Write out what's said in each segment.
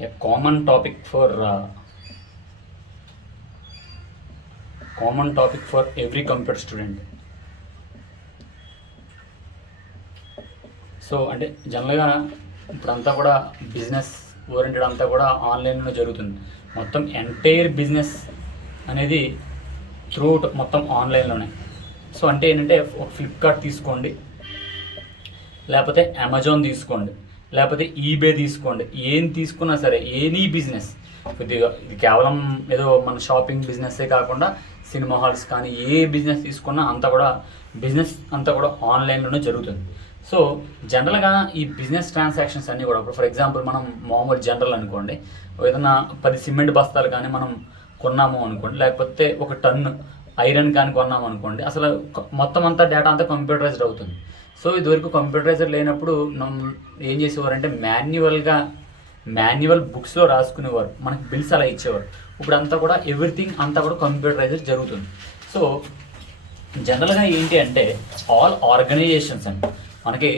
A common topic for every computer student. So అంటే జనరల్గా ఇప్పుడంతా కూడా బిజినెస్ ఓరియంటెడ్ అంతా కూడా ఆన్లైన్లో జరుగుతుంది. మొత్తం ఎంటైర్ బిజినెస్ అనేది త్రూఅవుట్ మొత్తం ఆన్లైన్లోనే. సో అంటే ఏంటంటే ఒక ఫ్లిప్కార్ట్ తీసుకోండి, లేకపోతే అమెజాన్ తీసుకోండి, లేకపోతే ఈబే తీసుకోండి, ఏం తీసుకున్నా సరే ఎనీ బిజినెస్, ఇది కేవలం ఏదో మన షాపింగ్ బిజినెస్సే కాకుండా సినిమా హాల్స్ కానీ ఏ బిజినెస్ తీసుకున్నా అంతా కూడా బిజినెస్ అంతా కూడా ఆన్లైన్లోనే జరుగుతుంది. సో జనరల్గా ఈ బిజినెస్ ట్రాన్సాక్షన్స్ అన్నీ కూడా, ఇప్పుడు ఫర్ ఎగ్జాంపుల్ మనం మామూలు జనరల్ అనుకోండి, ఏదైనా 10 సిమెంట్ బస్తాలు కానీ మనం కొన్నాము అనుకోండి, లేకపోతే ఒక టన్ను ఐరన్ కానీ కొన్నాము అనుకోండి, అసలు మొత్తం అంతా డేటా అంతా కంప్యూటరైజ్డ్ అవుతుంది. సో ఇదివరకు కంప్యూటరైజర్ లేనప్పుడు ఏం చేసేవారంటే మాన్యువల్ బుక్స్లో రాసుకునేవారు, మనకి బిల్స్ అలా ఇచ్చేవారు. ఇప్పుడు అంతా కూడా ఎవ్రీథింగ్ అంతా కూడా కంప్యూటరైజర్ జరుగుతుంది. సో జనరల్గా ఏంటి అంటే ఆల్ ఆర్గనైజేషన్స్ అంటే మనకి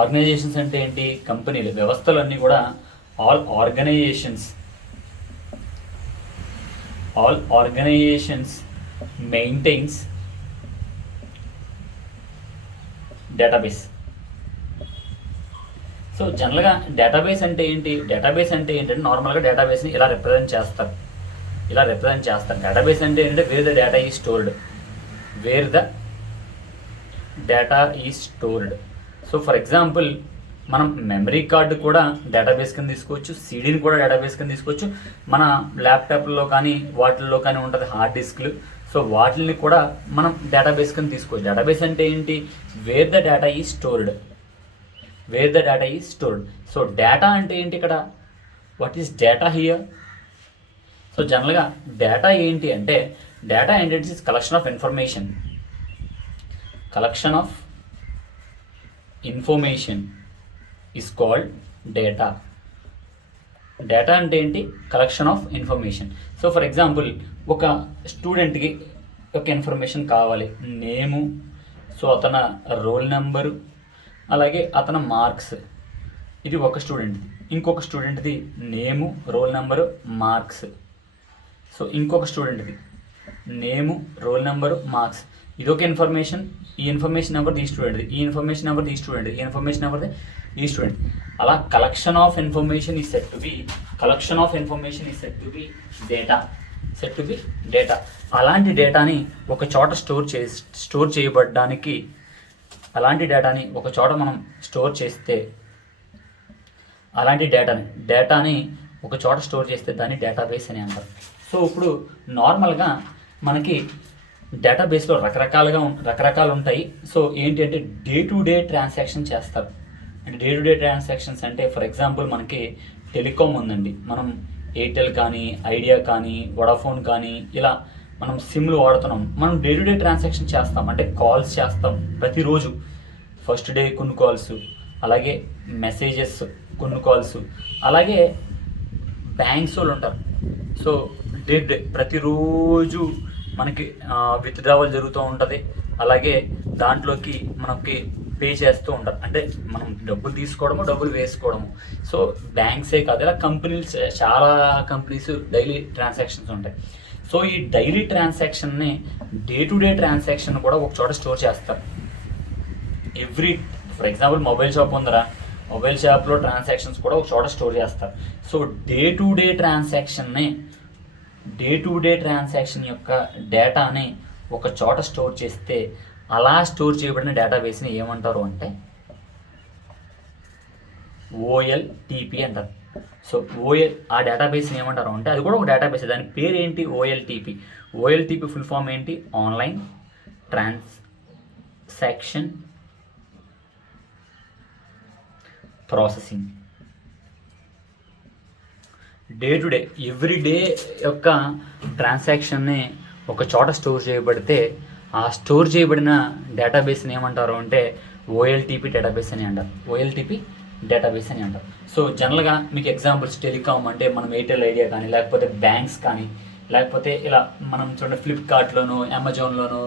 ఆర్గనైజేషన్స్ అంటే ఏంటి, కంపెనీలు, వ్యవస్థలు అన్నీ కూడా all organizations maintains database. So జనరల్గా డేటాబేస్ అంటే ఏంటంటే నార్మల్గా డేటాబేస్ని ఇలా రిప్రజెంట్ చేస్తారు. డేటాబేస్ అంటే ఏంటంటే wear the data is stored. So for example మనం మెమరీ కార్డు కూడా డేటాబేస్ కింద తీసుకోవచ్చు, సీడీని కూడా డేటాబేస్ కింద తీసుకోవచ్చు. మన ల్యాప్టాప్లో కానీ వాటిల్లో కానీ ఉంటుంది హార్డ్ డిస్క్లు. సో వాటిని కూడా మనం డేటాబేస్ కింద తీసుకోవచ్చు. డేటాబేస్ అంటే ఏంటి, wear the data is stored. So data అంటే ఏంటి ఇక్కడ, what is data here? So జనరల్గా డేటా ఏంటి అంటే it is collection of information is called data. Data అంటే ఏంటి, collection of information. So for example ఒక స్టూడెంట్కి ఒక ఇన్ఫర్మేషన్ కావాలి, నేము, సో అతని రోల్ నెంబరు, అలాగే అతని మార్క్స్. ఇది ఒక స్టూడెంట్ది. ఇంకొక స్టూడెంట్ది నేము, రోల్ నెంబరు, మార్క్స్. సో ఇంకొక స్టూడెంట్ది నేము, రోల్ నెంబరు, మార్క్స్. ఇదొక ఇన్ఫర్మేషన్. ఈ ఇన్ఫర్మేషన్ నెంబర్ది ఈ స్టూడెంట్ది, ఈ ఇన్ఫర్మేషన్ నెంబర్ది ఈ స్టూడెంట్ది, ఈ ఇన్ఫర్మేషన్ నెంబర్ది ఈ స్టూడెంట్. అలా collection of information is set to be data. అలాంటి డేటాని ఒక చోట స్టోర్ చేయబడడానికి, అలాంటి డేటాని ఒక చోట మనం స్టోర్ చేస్తే, అలాంటి డేటాని ఒక చోట స్టోర్ చేస్తే దాన్ని డేటాబేస్ అని అంటారు. సో ఇప్పుడు నార్మల్గా మనకి డేటాబేస్లో రకరకాలు ఉంటాయి. సో ఏంటి అంటే డే టు డే ట్రాన్సాక్షన్ చేస్తారు. అంటే డే టు డే ట్రాన్సాక్షన్స్ అంటే ఫర్ ఎగ్జాంపుల్ మనకి టెలికాం ఉందండి, మనం ఎయిర్టెల్ కానీ, ఐడియా కానీ, వడాఫోన్ కానీ, ఇలా మనం సిమ్లు వాడుతున్నాం. మనం డే టు డే ట్రాన్సాక్షన్ చేస్తాం, అంటే కాల్స్ చేస్తాం ప్రతిరోజు. ఫస్ట్ డే కొన్ని కాల్స్, అలాగే మెసేజెస్ కొన్ని కాల్స్, అలాగే బ్యాంక్స్ వాళ్ళు ఉంటారు. సో డే టు డే ప్రతిరోజు మనకి విత్డ్రావల్ జరుగుతూ ఉంటుంది, అలాగే దాంట్లోకి మనకి పే చేస్తూ ఉంటారు. అంటే మనం డబ్బులు తీసుకోవడము, డబ్బులు వేసుకోవడము. సో బ్యాంక్సే కాదు, ఇలా చాలా కంపెనీస్ డైలీ ట్రాన్సాక్షన్స్ ఉంటాయి. సో ఈ డైలీ ట్రాన్సాక్షన్ని, డే టు డే ట్రాన్సాక్షన్ కూడా ఒక చోట స్టోర్ చేస్తారు. ఫర్ ఎగ్జాంపుల్ మొబైల్ షాప్ ఉందరా, మొబైల్ షాప్లో ట్రాన్సాక్షన్స్ కూడా ఒక చోట స్టోర్ చేస్తారు. So day to day transaction యొక్క డేటాని ఒక చోట స్టోర్ చేస్తే, అలా స్టోర్ చేయబడిన డేటాబేస్ని ఏమంటారు అంటే OLTP అంటారు. సో ఆ డేటాబేస్ని ఏమంటారు అంటే అది కూడా ఒక డేటాబేస్. దాని పేరు ఏంటి, OLTP ఫుల్ ఫామ్ ఏంటి, online transaction processing. Day to day every day యొక్క ట్రాన్సాక్షన్ని ఒక చోట స్టోర్ చేయబడితే, ఆ స్టోర్ చేయబడిన డేటాబేస్ని ఏమంటారు అంటే OLTP డేటాబేస్ అని అంటారు. సో జనరల్గా మీకు ఎగ్జాంపుల్స్ టెలికామ్ అంటే మనం ఎయిర్టెల్, ఐడియా కానీ, లేకపోతే బ్యాంక్స్ కానీ, లేకపోతే ఇలా మనం చూడండి ఫ్లిప్కార్ట్లోనూ, అమెజాన్లోనూ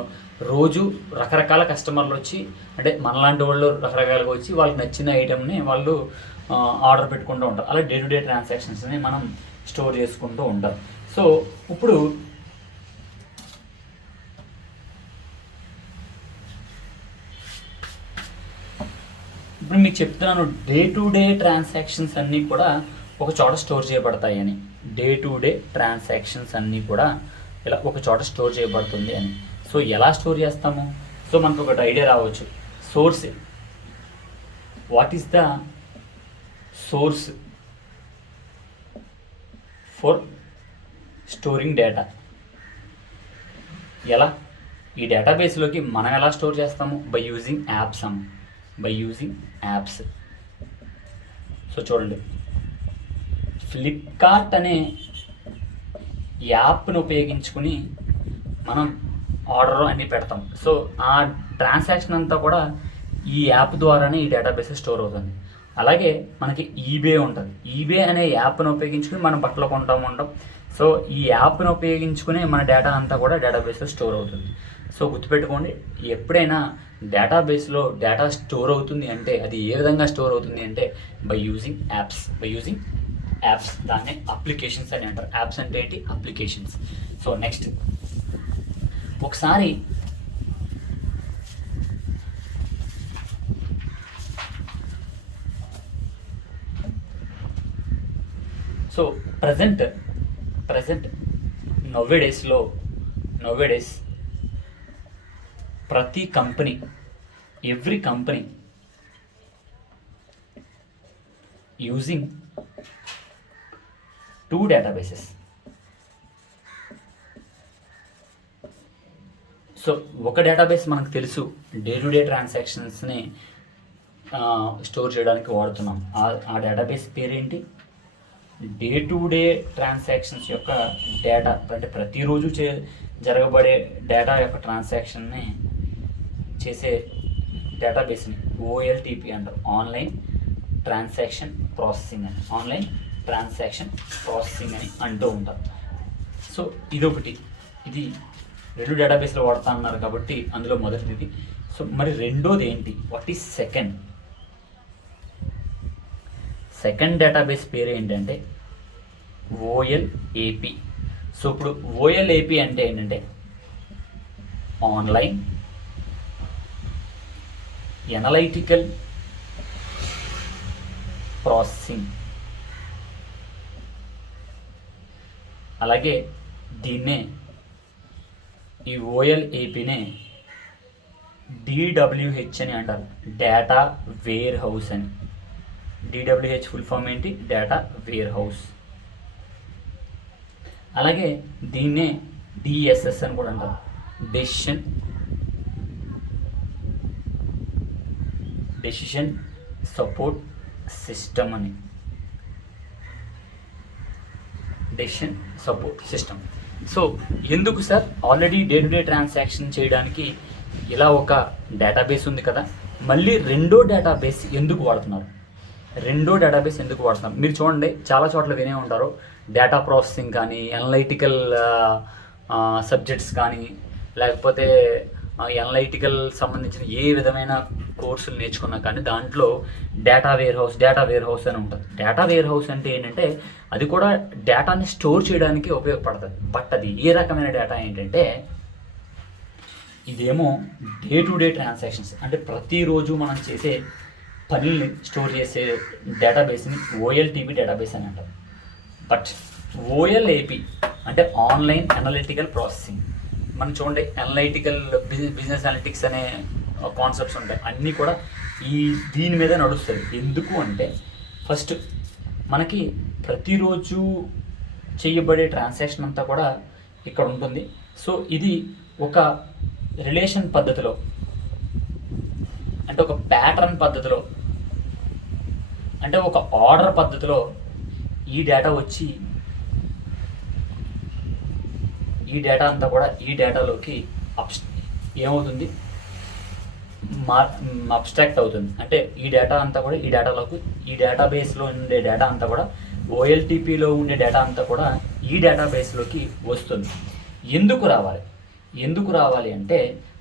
రోజు రకరకాల కస్టమర్లు వచ్చి, అంటే మనలాంటి వాళ్ళు రకరకాలుగా వచ్చి వాళ్ళకి నచ్చిన ఐటెంని వాళ్ళు ఆర్డర్ పెట్టుకుంటూ ఉంటారు. అలా డే టు డే ట్రాన్సాక్షన్స్ని మనం స్టోర్ చేసుకుంటూ ఉంటాం. సో ఇప్పుడు మీకు చెప్తున్నాను, డే టు డే ట్రాన్సాక్షన్స్ అన్నీ కూడా ఒక చోట స్టోర్ చేయబడతాయి అని. డే టు డే ట్రాన్సాక్షన్స్ అన్నీ కూడా ఇలా ఒక చోట స్టోర్ చేయబడుతుంది అని. సో ఎలా స్టోర్ చేస్తాము? సో మనకు ఒకటి ఐడియా రావచ్చు, source. What is the source for storing data? ఎలా ఈ డేటాబేస్లోకి మనం ఎలా స్టోర్ చేస్తాము? By using apps. By using apps. So చూడండి, ఫ్లిప్కార్ట్ అనే యాప్ను ఉపయోగించుకుని మనం ఆర్డర్ అన్నీ పెడతాం. సో ఆ ట్రాన్సాక్షన్ అంతా కూడా ఈ యాప్ ద్వారానే ఈ డేటాబేస్ స్టోర్ అవుతుంది. అలాగే మనకి ఈబే ఉంటుంది. ఈబే అనే యాప్ను ఉపయోగించుకుని మనం బట్టలు కొంటూ ఉంటాం. సో ఈ యాప్ను ఉపయోగించుకుని మన డేటా అంతా కూడా డేటాబేస్లో స్టోర్ అవుతుంది. సో గుర్తుపెట్టుకోండి, ఎప్పుడైనా డేటాబేస్లో డేటా స్టోర్ అవుతుంది అంటే అది ఏ విధంగా స్టోర్ అవుతుంది అంటే by using apps. By using apps, దాన్నే అప్లికేషన్స్ అని అంటారు. యాప్స్ అంటే ఏంటి? అప్లికేషన్స్. సో నెక్స్ట్ ఒకసారి సో ప్రజెంట్ నోవేడేస్ ప్రతి company, every company using 2 databases. So ఒక డేటాబేస్ మనకు తెలుసు, డే టు డే ట్రాన్సాక్షన్స్ని స్టోర్ చేయడానికి వాడుతున్నాం. ఆ డేటాబేస్ పేరేంటి? డే టు డే ట్రాన్సాక్షన్స్ యొక్క డేటా, అంటే ప్రతిరోజు జరగబడే డేటా యొక్క ట్రాన్సాక్షన్ని చేసే డేటాబేస్ని OLTP అంటారు. ఆన్లైన్ ట్రాన్సాక్షన్ ప్రాసెసింగ్ అని. ఆన్లైన్ ట్రాన్సాక్షన్ ప్రాసెసింగ్ అని అంటూ ఉంటారు. సో ఇదొకటి, ఇది 2 డేటాబేస్లో వాడుతా అన్నారు కాబట్టి అందులో మొదటిది. సో మరి రెండోది ఏంటి? వాట్ ఈస్ సెకండ్ డేటాబేస్ పేరు ఏంటంటే OLAP. సో ఇప్పుడు OLAP అంటే ఏంటంటే ఆన్లైన్ ఎనలైటికల్ ప్రాసెసింగ్. అలాగే దీన్నే, ఈ OLAPనే DWH అని అంటారు, డేటా వేర్ హౌస్ అని. DWH ఫుల్ ఫామ్ ఏంటి? Data warehouse. అలాగే దీన్నే DSS అని కూడా అంటారు, డెసిషన్ సపోర్ట్ సిస్టమ్ అని. Decision support system. సో ఎందుకు sir? Already day to day transaction చేయడానికి ఇలా ఒక డేటాబేస్ ఉంది కదా, మళ్ళీ రెండో డేటాబేస్ ఎందుకు వాడుతున్నారు? మీరు చూడండి, చాలా చోట్ల వినే ఉంటారు, డేటా ప్రాసెసింగ్ కానీ, అనలైటికల్ సబ్జెక్ట్స్ కానీ, లేకపోతే అనలైటికల్ సంబంధించిన ఏ విధమైన కోర్సులు నేర్చుకున్నా కానీ దాంట్లో డేటా వేర్ హౌస్ అని ఉంటుంది. డేటా వేర్ హౌస్ అంటే ఏంటంటే అది కూడా డేటాని స్టోర్ చేయడానికి ఉపయోగపడుతుంది. బట్ అది ఏ రకమైన డేటా ఏంటంటే, ఇదేమో డే టు డే ట్రాన్సాక్షన్స్, అంటే ప్రతిరోజు మనం చేసే పనుల్ని స్టోర్ చేసే డేటాబేస్ని OLTP డేటాబేస్ అని అంటారు. బట్ OLAP అంటే ఆన్లైన్ అనలిటికల్ ప్రాసెసింగ్. మనం చూడండి, అనలైటికల్ బిజినెస్ అనలిటిక్స్ అనే కాన్సెప్ట్స్ ఉంటాయి, అన్నీ కూడా దీని మీద నడుస్తుంది. ఎందుకు అంటే ఫస్ట్ మనకి ప్రతిరోజు చేయబడే ట్రాన్సాక్షన్ అంతా కూడా ఇక్కడ ఉంటుంది. సో ఇది ఒక రిలేషన్ పద్ధతిలో, అంటే ఒక ప్యాటర్న్ పద్ధతిలో, అంటే ఒక ఆర్డర్ పద్ధతిలో ఈ డేటా వచ్చి ఈ డేటా అంతా కూడా ఈ డేటాలోకి ఏమవుతుంది? అబ్స్ట్రాక్ట్ అవుతుంది. అంటే ఈ డేటా అంతా కూడా ఈ డేటాలోకి, ఈ డేటాబేస్లో ఉండే డేటా అంతా కూడా, OLTPలో ఉండే డేటా అంతా కూడా ఈ డేటాబేస్లోకి వస్తుంది. ఎందుకు రావాలి అంటే,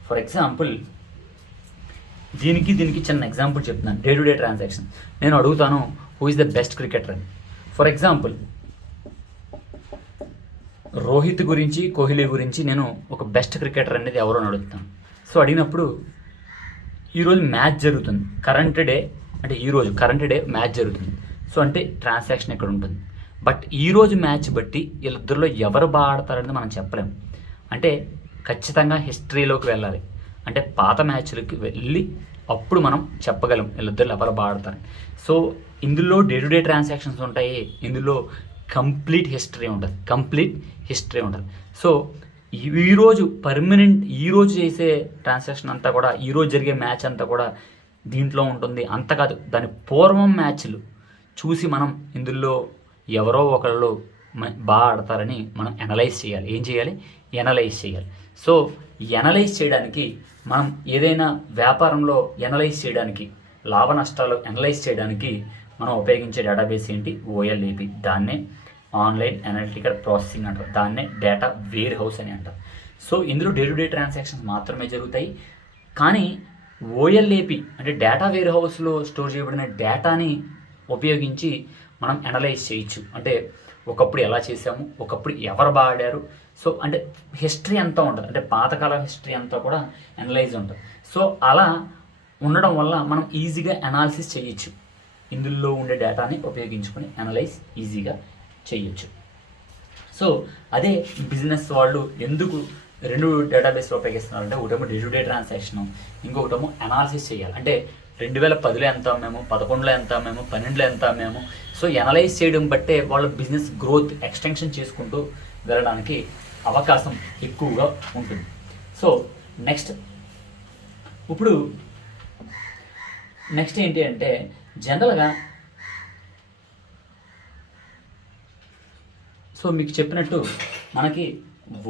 ఫర్ ఎగ్జాంపుల్ దీనికి చిన్న ఎగ్జాంపుల్ చెప్తున్నాను. డే టు డే ట్రాన్సాక్షన్ నేను అడుగుతాను, who is the best cricketer అని. ఫర్ ఎగ్జాంపుల్ రోహిత్ గురించి, కోహ్లీ గురించి నేను ఒక బెస్ట్ క్రికెటర్ అనేది ఎవరో అడుగుతాను. సో అడిగినప్పుడు ఈరోజు మ్యాచ్ జరుగుతుంది, కరెంట్ డే మ్యాచ్ జరుగుతుంది. సో అంటే ట్రాన్సాక్షన్ ఇక్కడ ఉంటుంది. బట్ ఈరోజు మ్యాచ్ బట్టి వీళ్ళిద్దరిలో ఎవరు బాగా ఆడతారనేది మనం చెప్పలేము. అంటే ఖచ్చితంగా హిస్టరీలోకి వెళ్ళాలి, అంటే పాత మ్యాచ్లకి వెళ్ళి అప్పుడు మనం చెప్పగలం వీళ్ళిద్దరు ఎవరు బాగా ఆడతారని. సో ఇందులో డే టు డే ట్రాన్సాక్షన్స్ ఉంటాయి, ఇందులో కంప్లీట్ హిస్టరీ ఉంటుంది. సో ఈరోజు ఈరోజు చేసే ట్రాన్సాక్షన్ అంతా కూడా, ఈరోజు జరిగే మ్యాచ్ అంతా కూడా దీంట్లో ఉంటుంది. అంత కాదు, దాని పూర్వం మ్యాచ్లు చూసి మనం ఇందులో ఎవరో ఒకళ్ళు బాగా ఆడతారని మనం ఎనలైజ్ చేయాలి. ఏం చేయాలి? ఎనలైజ్ చేయాలి. సో ఎనలైజ్ చేయడానికి మనం ఏదైనా వ్యాపారంలో ఎనలైజ్ చేయడానికి, లాభ నష్టాలు ఎనలైజ్ చేయడానికి మనం ఉపయోగించే డేటాబేస్ ఏంటి? OLAP. దాన్నే ఆన్లైన్ అనలిటికల్ ప్రాసెసింగ్ అంటారు, దాన్నే డేటా వేర్ హౌస్ అని అంటారు. సో ఇందులో డే టు డే ట్రాన్సాక్షన్స్ మాత్రమే జరుగుతాయి. కానీ OLAP అంటే డేటా వేర్ హౌస్లో స్టోర్ చేయబడిన డేటాని ఉపయోగించి మనం అనలైజ్ చేయొచ్చు. అంటే ఒకప్పుడు ఎలా చేసాము, ఒకప్పుడు ఎవరు బాగా ఆడారు, సో అంటే హిస్టరీ అంతా ఉంటుంది, అంటే పాతకాల హిస్టరీ అంతా కూడా అనలైజ్ ఉంటుంది. సో అలా ఉండడం వల్ల మనం ఈజీగా అనాలిసిస్ చేయొచ్చు. ఇందులో ఉండే డేటాని ఉపయోగించుకొని అనలైజ్ ఈజీగా చేయొచ్చు. సో అదే బిజినెస్ వాళ్ళు ఎందుకు 2 డేటాబేస్లు ఉపయోగిస్తున్నారు అంటే, ఒకటేమో డే టు డే ట్రాన్సాక్షన్, ఇంకొకటేమో అనాలిసిస్ చేయాలి. అంటే 2010లో ఎంత అమ్మాము, 2011లో ఎంత అమ్మాము, 2012లో ఎంత అమ్మాము. సో ఎనలైజ్ చేయడం బట్టే వాళ్ళ బిజినెస్ గ్రోత్ ఎక్స్టెన్షన్ చేసుకుంటూ వెళ్ళడానికి అవకాశం ఎక్కువగా ఉంటుంది. సో నెక్స్ట్ ఏంటి అంటే, జనరల్గా సో మీకు చెప్పినట్టు మనకి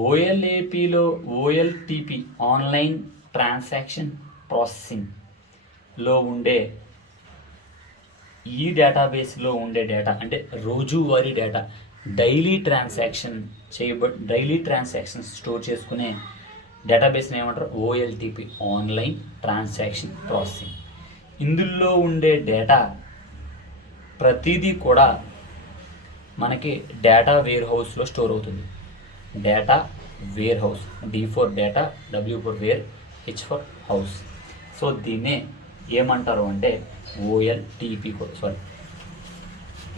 OLAPలో OLTP ఆన్లైన్ ట్రాన్సాక్షన్ ప్రాసెసింగ్లో ఉండే ఈ డేటాబేస్లో ఉండే డేటా అంటే రోజువారీ డేటా, డైలీ ట్రాన్సాక్షన్ స్టోర్ చేసుకునే డేటాబేస్ని ఏమంటారు? OLTP online transaction processing. ఇందులో ఉండే డేటా ప్రతిదీ కూడా మనకి డేటా వేర్ హౌస్లో స్టోర్ అవుతుంది. Data warehouse, D for data, W for ware, H for house. So దీన్నే ఏమంటారు అంటే OLTP కూడా,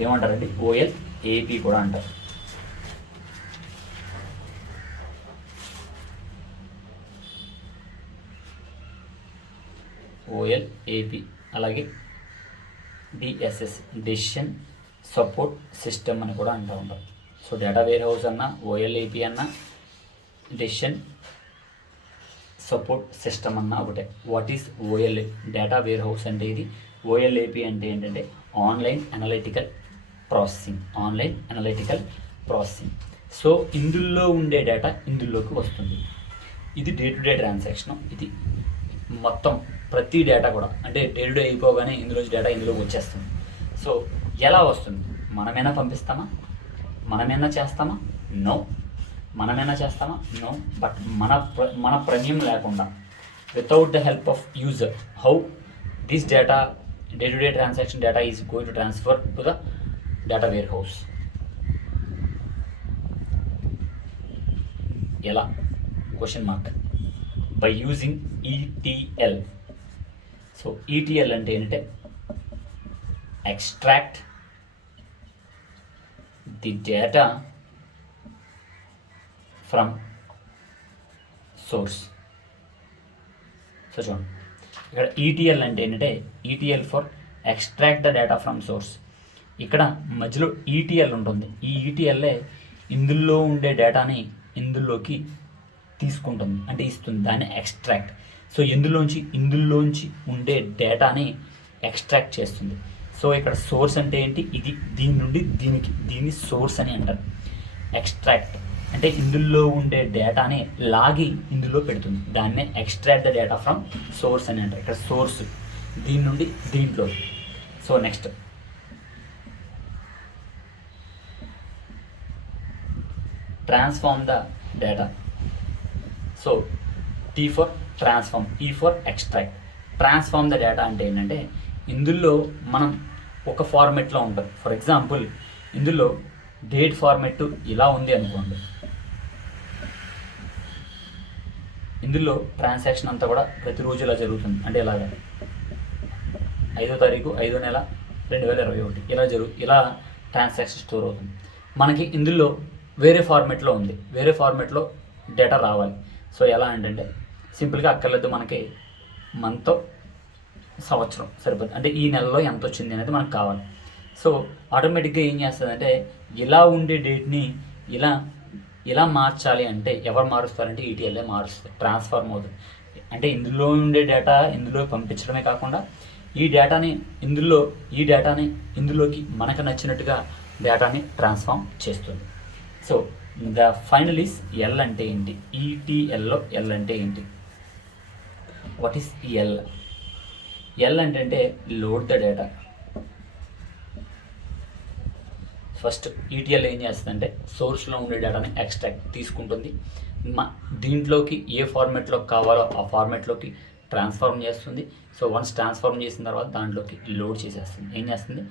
ఏమంటారండి? OLAP కూడా అంటారు. OLAP అలాగే DSS డెసిషన్ సపోర్ట్ సిస్టమ్ అని కూడా అంటూ ఉంటారు. సో డేటా వేర్ హౌస్ అన్న, OLAP అన్న, డెసిషన్ సపోర్ట్ సిస్టమ్ అన్న ఒకటే. What is OLAP? Data warehouse అంటే ఇది. OLAP అంటే ఏంటంటే ఆన్లైన్ అనలిటికల్ ప్రాసెసింగ్. సో ఇందులో ఉండే డేటా ఇందులోకి వస్తుంది. ఇది డే టు డే ట్రాన్సాక్షన్. ఇది మొత్తం ప్రతి డేటా కూడా, అంటే డే టు డే అయిపోగానే ఇందులోంచి డేటా ఇందులోకి వచ్చేస్తుంది. సో ఎలా వస్తుంది? మనమైనా పంపిస్తామా? మనమైనా చేస్తామా? నో. బట్ మన ప్రమేయం లేకుండా, without the help of user, how this data, day to day transaction data is going to transfer to the data warehouse. ఎలా? Question mark. By using ETL. So ETL అంటే ఏంటంటే extract the data from source. So చూడండి, ఇక్కడ ETL అంటే ఏంటంటే ETL for extract the data from source. ఇక్కడ మధ్యలో ETL ఉంటుంది. ఈ ETLఏ ఇందులో ఉండే డేటాని ఇందులోకి తీసుకుంటుంది, అంటే ఇస్తుంది, దాన్ని ఎక్స్ట్రాక్ట్. సో ఇందులోంచి ఉండే డేటాని ఎక్స్ట్రాక్ట్ చేస్తుంది. సో ఇక్కడ సోర్స్ అంటే ఏంటి? ఇది, దీని నుండి దీన్ని సోర్స్ అని అంటారు. ఎక్స్ట్రాక్ట్ అంటే ఇందులో ఉండే డేటాని లాగి ఇందులో పెడుతుంది, దాన్నే extract the data from source అని అంటారు. ఇక్కడ సోర్స్ దీని నుండి దీంట్లో. So next transform the data. So T for transform, E for extract. Transform the data అంటే ఏంటంటే ఇందులో మనం ఒక ఫార్మెట్లో ఉంటుంది. ఫర్ ఎగ్జాంపుల్ ఇందులో డేట్ ఫార్మెట్ ఇలా ఉంది అనుకోండి, ఇందులో ట్రాన్సాక్షన్ అంతా కూడా ప్రతిరోజు ఇలా జరుగుతుంది. అంటే ఇలాగా 5వ తారీఖు 5వ నెల 2021 ఇలా ట్రాన్సాక్షన్ స్టోర్ అవుతుంది. మనకి ఇందులో వేరే ఫార్మెట్లో ఉంది, వేరే ఫార్మెట్లో డేటా రావాలి. సో ఎలా అంటే సింపుల్గా అక్కర్లేదు, మనకి మంత్ సంవత్సరం సరిపోతుంది. అంటే ఈ నెలలో ఎంత వచ్చింది అనేది మనకు కావాలి. సో ఆటోమేటిక్గా ఏం చేస్తుందంటే ఇలా ఉండే డేట్ని ఇలా మార్చాలి అంటే ఎవరు మారుస్తారంటే ఈటీఎల్ఏ మారుస్తుంది, ట్రాన్స్ఫార్మ్ అవుతుంది. అంటే ఇందులో ఉండే డేటా ఇందులో పంపించడమే కాకుండా ఈ డేటాని ఇందులోకి మనకు నచ్చినట్టుగా డేటాని ట్రాన్స్ఫార్మ్ చేస్తుంది. So the final is L అంటే ఏంటి, ఈటీఎల్లో ఎల్ అంటే ఏంటి, వాట్ ఈస్ ఎల్? ఎల్ అంటే load the data. First ETL ఏం చేస్తుందంటే సోర్స్లో ఉండే డేటాని ఎక్స్ట్రాక్ట్ తీసుకుంటుంది, దీంట్లోకి ఏ ఫార్మెట్లోకి కావాలో ఆ ఫార్మెట్లోకి ట్రాన్స్ఫార్మ్ చేస్తుంది. సో వన్స్ ట్రాన్స్ఫార్మ్ చేసిన తర్వాత దాంట్లోకి లోడ్ చేసేస్తుంది. ఏం చేస్తుంది?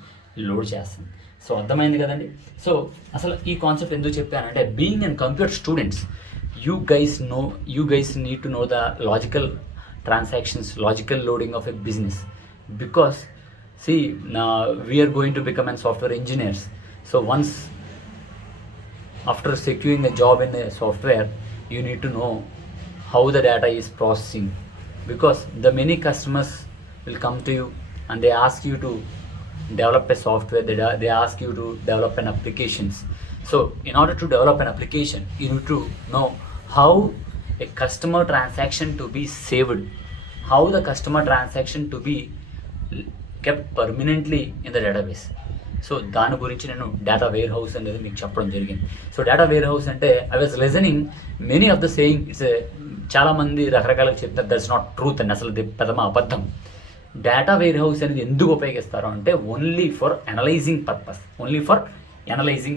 లోడ్ చేస్తుంది. సో అర్థమైంది కదండి. సో అసలు ఈ కాన్సెప్ట్ ఎందుకు చెప్పానంటే being and computer students, you guys need to know the logical transactions, logical loading of a business, because see we are going to become an software engineers. So once after securing a job in a software, you need to know how the data is processing, because the many customers will come to you and they ask you to develop a software, they ask you to develop an applications. So in order to develop an application, you need to know how a customer transaction to be saved, how the customer transaction to be kept permanently in the database. So దాని గురించి నేను data wear house అనేది మీకు చెప్పడం జరిగింది. So data warehouse అంటే I was listening many of the saying, it's చాలామంది రకరకాలుగా చెప్తారు, దట్స్ నాట్ ట్రూత్ అండి, అసలు పెద్దమ అబద్ధం. డేటా వేర్ హౌస్ అనేది ఎందుకు ఉపయోగిస్తారు అంటే ఓన్లీ ఫర్ అనలైజింగ్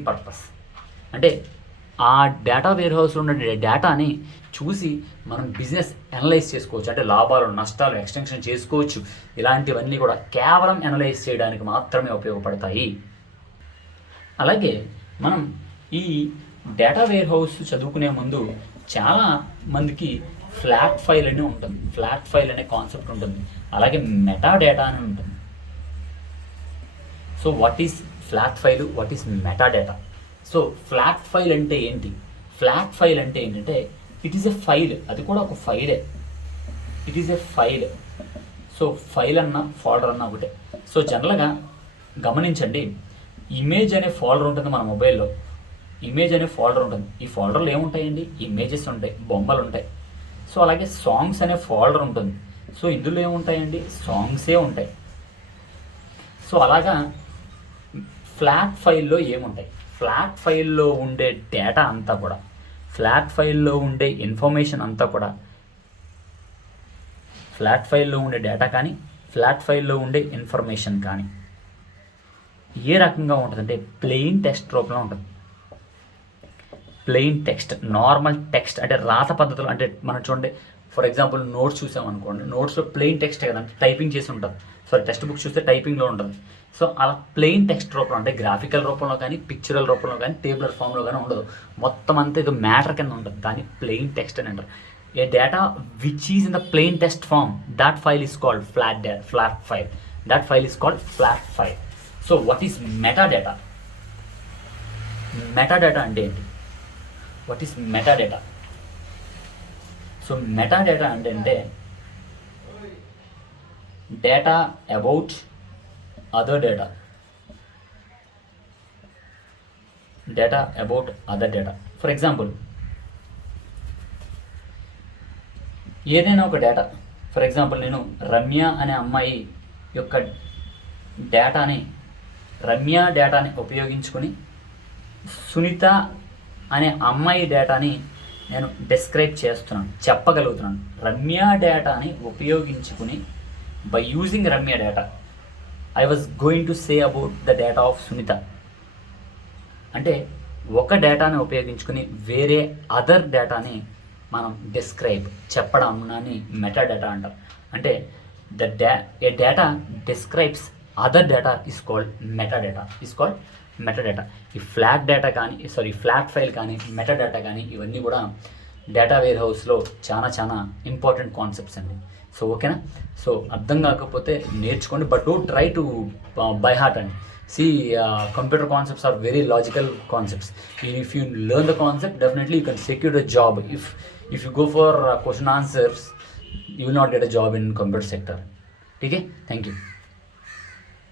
పర్పస్. అంటే ఆ డేటా వేర్ హౌస్లో ఉన్న డేటాని చూసి మనం బిజినెస్ అనలైజ్ చేసుకోవచ్చు, అంటే లాభాలు నష్టాలు ఎక్స్టెన్షన్ చేసుకోవచ్చు. ఇలాంటివన్నీ కూడా కేవలం అనలైజ్ చేయడానికి మాత్రమే ఉపయోగపడతాయి. అలాగే మనం ఈ డేటా వేర్ హౌస్ చదువుకునే ముందు చాలా మందికి ఫ్లాట్ ఫైల్ అని ఉంటుంది, ఫ్లాట్ ఫైల్ అనే కాన్సెప్ట్ ఉంటుంది, అలాగే మెటా డేటా అని ఉంటుంది. So what is flat file, what is metadata? So flat file అంటే ఏంటి? ఫ్లాట్ ఫైల్ అంటే ఏంటంటే ఇట్ ఈస్ ఎ ఫైల్, అది కూడా ఒక ఫైలే, it is a file. So file అన్న ఫోల్డర్ అన్న ఒకటే. సో జనరల్గా గమనించండి, ఇమేజ్ అనే ఫోల్డర్ ఉంటుంది మన మొబైల్లో, ఇమేజ్ అనే ఫోల్డర్ ఉంటుంది. ఈ ఫోల్డర్లో ఏముంటాయండి? ఇమేజెస్ ఉంటాయి, బొమ్మలు ఉంటాయి. సో అలాగే సాంగ్స్ అనే ఫోల్డర్ ఉంటుంది. సో ఇందులో ఏముంటాయండి? సాంగ్సే ఉంటాయి. సో అలాగా ఫ్లాట్ ఫైల్లో ఏముంటాయి? ఫ్లాట్ ఫైల్లో ఉండే డేటా అంతా కూడా, ఫ్లాట్ ఫైల్లో ఉండే ఇన్ఫర్మేషన్ అంతా కూడా, ఫ్లాట్ ఫైల్లో ఉండే డేటా కానీ ఫ్లాట్ ఫైల్లో ఉండే ఇన్ఫర్మేషన్ కానీ ఏ రకంగా ఉంటుందంటే ప్లెయిన్ టెక్స్ట్ రూపంలో ఉంటుంది. ప్లెయిన్ టెక్స్ట్, నార్మల్ టెక్స్ట్, అంటే రాత పద్ధతులు. అంటే మనం చూడండి, ఫర్ ఎగ్జాంపుల్ నోట్స్ చూసామనుకోండి, నోట్స్లో ప్లెయిన్ టెక్స్టే కదా, అంటే టైపింగ్ చేసి ఉంటుంది. సో టెక్స్ట్ బుక్ చూస్తే టైపింగ్లో ఉంటుంది. సో అలా ప్లెయిన్ టెక్స్ట్ రూపంలో, అంటే గ్రాఫికల్ రూపంలో కానీ పిక్చరల్ రూపంలో కానీ టేబులర్ ఫామ్లో కానీ ఉండదు, మొత్తం అంతా ఇది మ్యాటర్ కింద ఉంటుంది. దాన్ని ప్లెయిన్ టెక్స్ట్ అని అంటారు. A data which is in the plain text form, that file is called flat file. That file is called flat file. So what is metadata? Metadata అంటే ఏంటి? What is metadata? So metadata అంటే data about other data, data about other data. For example ఏదైనా ఒక data, for example నేను రమ్య అనే అమ్మాయి యొక్క రమ్య డేటాని ఉపయోగించుకొని సునీత అనే అమ్మాయి డేటాని నేను డిస్క్రైబ్ చేస్తున్నాను, చెప్పగలుగుతున్నాను. రమ్య డేటాని ఉపయోగించుకుని by using Ramya data I was going to say about the data of Sunita. అంటే ఒక డేటాని ఉపయోగించుకుని వేరే అదర్ డేటాని మనం చెప్పడం అని మెటా డేటా అంటారు. అంటే a data describes other data is called metadata. ఈ ఫ్లాట్ ఫైల్ కానీ మెటా డేటా కానీ ఇవన్నీ కూడా డేటా వేర్ హౌస్లో చాలా ఇంపార్టెంట్ కాన్సెప్ట్స్ అండి. సో ఓకేనా? సో అర్థం కాకపోతే నేర్చుకోండి, but don't try to by heart అండి. See, computer concepts are very logical concepts. If you learn the concept, definitely you can secure a job. If you go for question answers, you will not get a job in computer sector. Okay? Thank you.